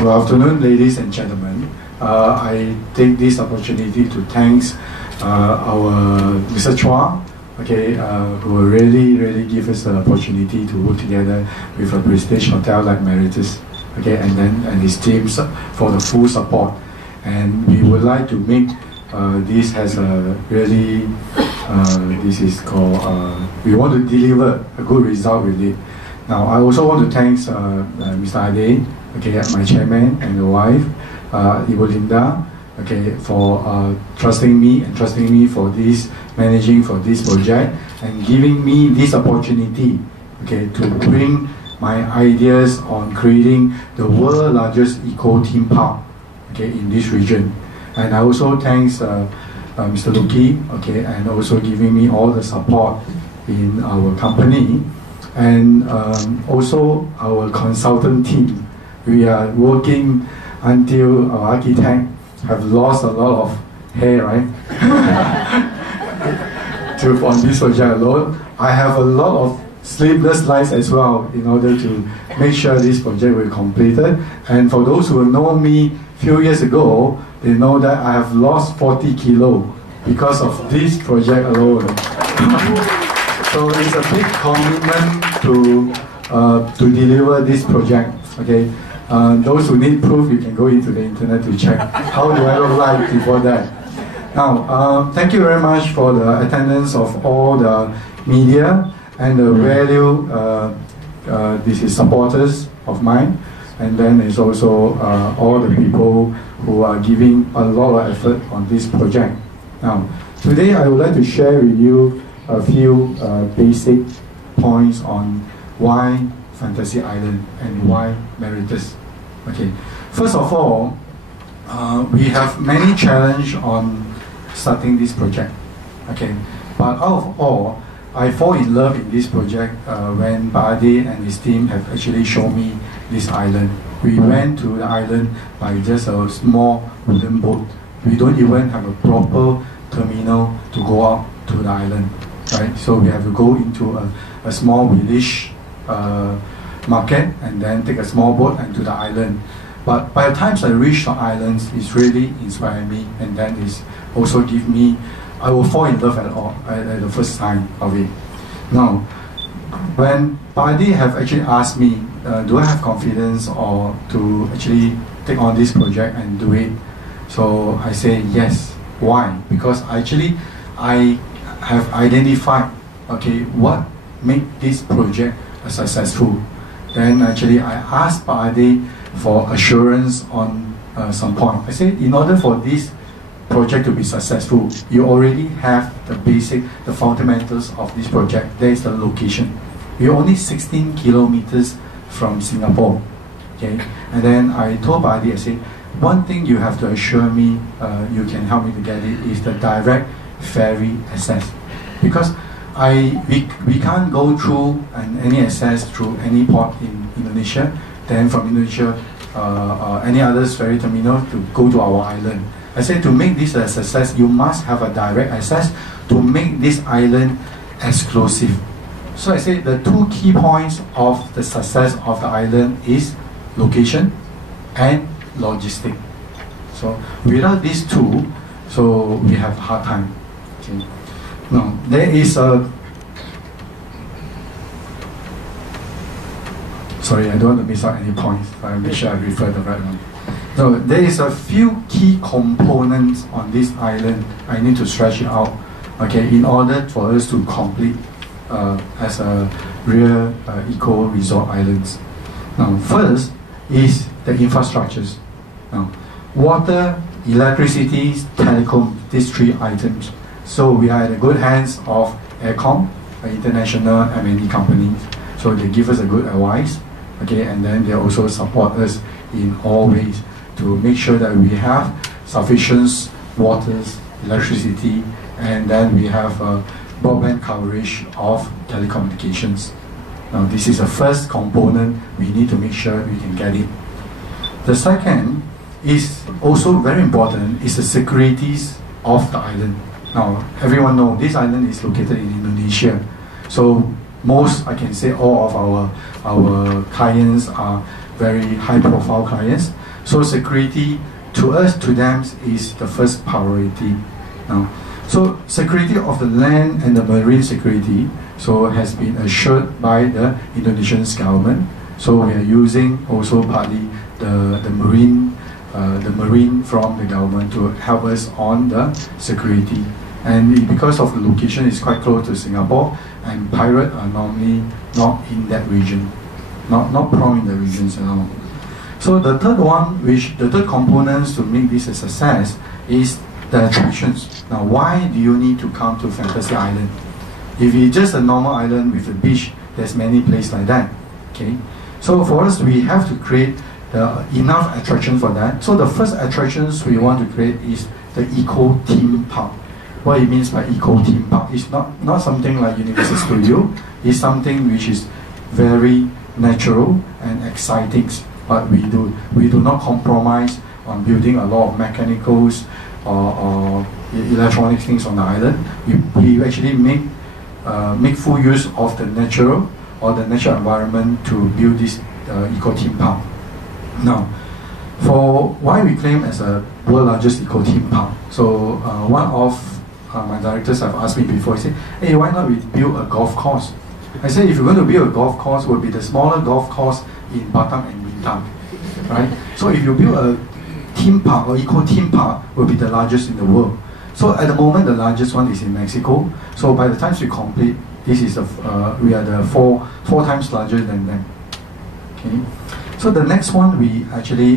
Good afternoon, ladies and gentlemen. I take this opportunity to thank our Mr. Chua, who really give us the opportunity to work together with a prestige hotel like Meritus, and his teams for the full support. And we would like to make this as a really, this is called, we want to deliver a good result with it. Now, I also want to thank Mr. Ade, my chairman and the wife, Ibu Linda, for trusting me for this, managing for this project, and giving me this opportunity, to bring my ideas on creating the world's largest eco theme park, in this region. And I also thanks Mr. Luki, and also giving me all the support in our company, and also our consultant team. We are working until our architect have lost a lot of hair, right? On this project alone. I have a lot of sleepless nights as well in order to make sure this project will be completed. And for those who know me a few years ago, they know that I have lost 40 kilo because of this project alone. So it's a big commitment to deliver this project. Those who need proof, you can go into the internet to check how do I look like before that. Now, thank you very much for the attendance of all the media and the value. This is supporters of mine, and then there's also all the people who are giving a lot of effort on this project. Now, today I would like to share with you a few basic points on why Fantasy Island and why Meritus. First of all, we have many challenges on starting this project. But out of all, I fall in love in this project when Bade and his team have actually shown me this island. We went to the island by just a small wooden boat. We don't even have a proper terminal to go out to the island, right? So we have to go into a small village market and then take a small boat and to the island. But by the time I reach the islands, it's really inspired me, and then it's also give me, I will fall in love at the first time of it. Now, when Badi have actually asked me, do I have confidence or to actually take on this project and do it? So I say yes. Why? Because actually I have identified, what make this project successful. Then actually I asked Badi for assurance on some point. I said, in order for this project to be successful, you already have the basic, the fundamentals of this project. There is the location. We're only 16 kilometers from Singapore. And then I told Badi, I said, one thing you have to assure me, you can help me to get it, is the direct ferry access. Because we can't go through any access through any port in Indonesia, then from Indonesia, any other ferry terminal to go to our island. I said, to make this a success, you must have a direct access to make this island exclusive. So I said the two key points of the success of the island is location and logistic. So without these two, so we have a hard time. Now, there is a, sorry, I don't want to miss out any points. I'll make sure I refer the right one. So there is a few key components on this island. I need to stretch it out, in order for us to complete as a real eco resort islands. Now, first is the infrastructures. Now, water, electricity, telecom, these three items. So we are in the good hands of Aircom, an international M&E company. So they give us a good advice, and then they also support us in all ways to make sure that we have sufficient waters, electricity, and then we have broadband coverage of telecommunications. Now this is the first component we need to make sure we can get it. The second is also very important, is the securities of the island. Now everyone knows this island is located in Indonesia, so most, I can say all of our clients are very high-profile clients. So security to us, to them, is the first priority. Now, so security of the land and the marine security has been assured by the Indonesian government. So we are using also partly the marine from the government to help us on the security. And because of the location is quite close to Singapore, and pirates are normally not in that region, not prone in the regions at all. So the third one, the third components to make this a success is the attractions. Now, why do you need to come to Fantasy Island? If it's just a normal island with a beach, there's many places like that. Okay, so for us, we have to create enough attraction for that. So the first attractions we want to create is the eco theme park. What it means by eco theme park is not something like Universal Studio. It's something which is very natural and exciting. But we do not compromise on building a lot of mechanicals or electronic things on the island. We actually make full use of the natural environment to build this eco theme park. Now, for why we claim as a world largest eco theme park, so one of my directors have asked me before, he said, hey, why not we build a golf course? I said, if you're going to build a golf course, it will be the smaller golf course in Batam and Bintan, right? So if you build a theme park or eco theme park, will be the largest in the world. So at the moment, the largest one is in Mexico. So by the time we complete, this is we are the four times larger than them. Okay. So the next one, we actually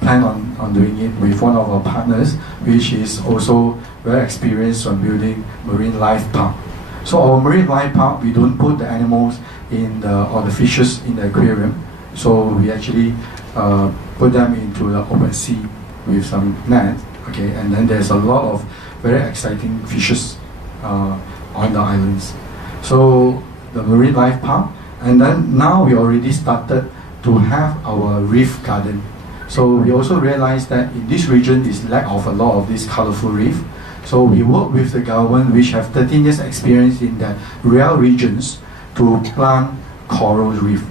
plan on doing it with one of our partners, which is also very experienced on building marine life park. So our marine life park, we don't put the animals or the fishes in the aquarium. So we actually put them into the open sea with some net. Okay, and then there's a lot of very exciting fishes on the islands. So the marine life park, and then now we already started to have our reef garden. So we also realized that in this region is lack of a lot of this colorful reef. So we work with the government, which have 13 years experience in the real regions, to plant coral reef.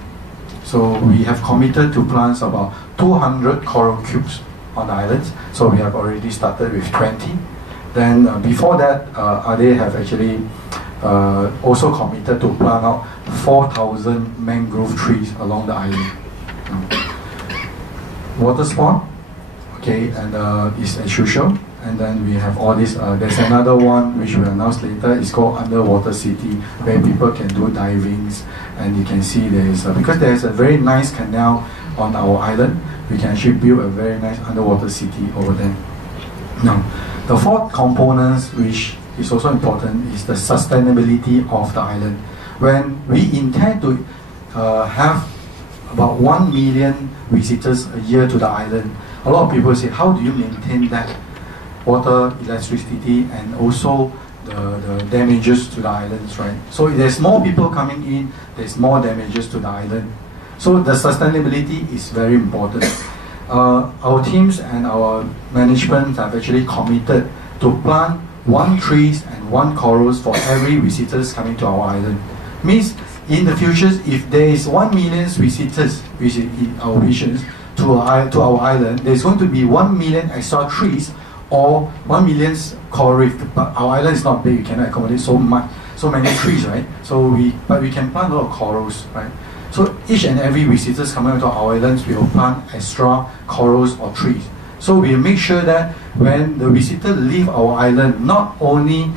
So we have committed to plant about 200 coral cubes on the islands. So we have already started with 20. Then before that, they have actually also committed to plant out 4,000 mangrove trees along the island. Water sport, okay, and is as usual. And then we have all this. There's another one which we'll announce later. It's called Underwater City, where people can do divings, and you can see there is because there is a very nice canal on our island. We can actually build a very nice underwater city over there. Now, the fourth component, which is also important, is the sustainability of the island. When we intend to have about 1 million visitors a year to the island, a lot of people say, how do you maintain that? Water, electricity, and also the damages to the islands, right? So if there's more people coming in, there's more damages to the island. So the sustainability is very important. Our teams and our management have actually committed to plant 1 trees and 1 corals for every visitors coming to our island. Means in the future, if there is 1 million visitors, which is in our visions, to our island, there's going to be 1 million extra trees or 1 million coral reef. But our island is not big; we cannot accommodate so many trees, right? But we can plant a lot of corals, right? So each and every visitors coming to our islands, we will plant extra corals or trees. So we make sure that when the visitor leave our island, not only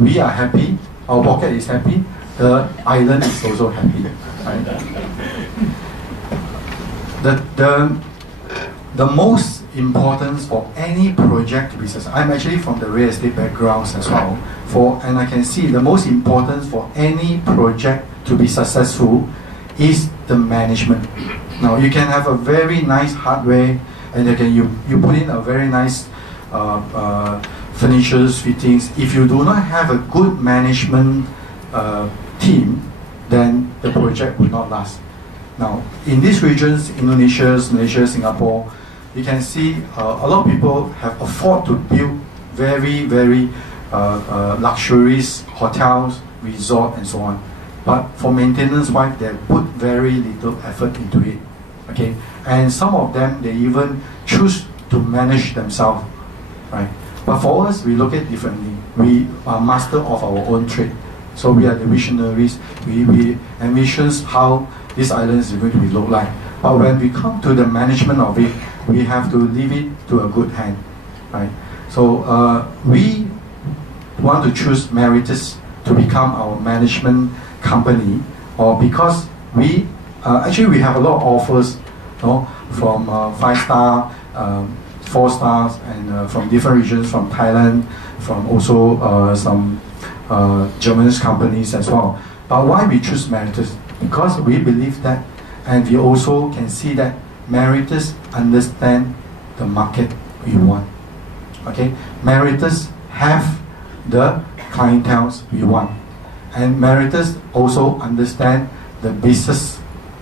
we are happy, our pocket is happy, the island is also happy, right? The most important for any project to be successful, I'm actually from the real estate backgrounds as well, and I can see the most important for any project to be successful is the management. Now you can have a very nice hardware, and you put in a very nice furnitures, fittings. If you do not have a good management team, then the project will not last. Now in these regions, Indonesia, Malaysia, Singapore, you can see a lot of people have afford to build very luxurious hotels, resort, and so on. But for maintenance wise, they put very little effort into it. Okay, and some of them, they even choose to manage themselves, right? But for us, we look at it differently. We are master of our own trade. So we are the visionaries. We envision how this island is going to be look like. But when we come to the management of it, we have to leave it to a good hand, right? So we want to choose Meritus to become our management company, or because we actually we have a lot of offers, you know, from 5-star, 4 stars, and from different regions, from Thailand, from also some German companies as well. But why we choose Meritus? Because we believe that, and we also can see that Meritus understand the market we want. Okay, Meritus have the clienteles we want, and Meritus also understand the business,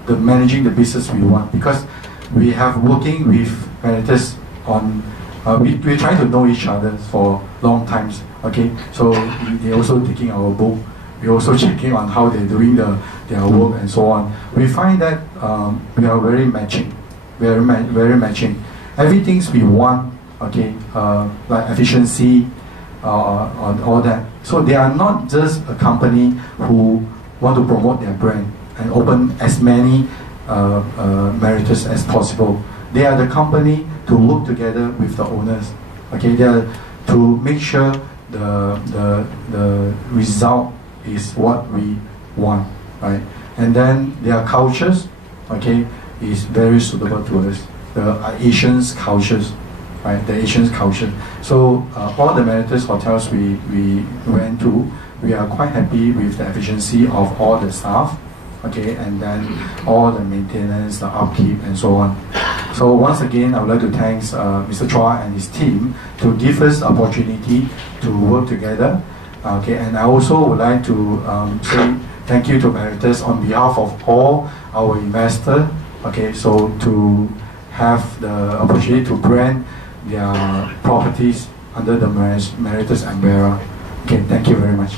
the managing the business we want, because we have working with Meritus on we try to know each other for long times. Okay, so they also taking our book, we also checking on how they're doing their work and so on. We find that we are very matching, very matching. Everything we want, okay, like efficiency, all that. So they are not just a company who want to promote their brand and open as many Meritus as possible. They are the company to work together with the owners. Okay, they are to make sure the result is what we want, right? And then their cultures, okay, is very suitable to us. The Asians cultures, right? The Asian culture. So all the Meritus hotels we went to, we are quite happy with the efficiency of all the staff, okay, and then all the maintenance, the upkeep, and so on. So once again, I would like to thank Mr. Chua and his team to give us opportunity to work together. Okay, and I also would like to say thank you to Meritus on behalf of all our investors. Okay, so to have the opportunity to brand their properties under the Meritus umbrella. Okay, thank you very much.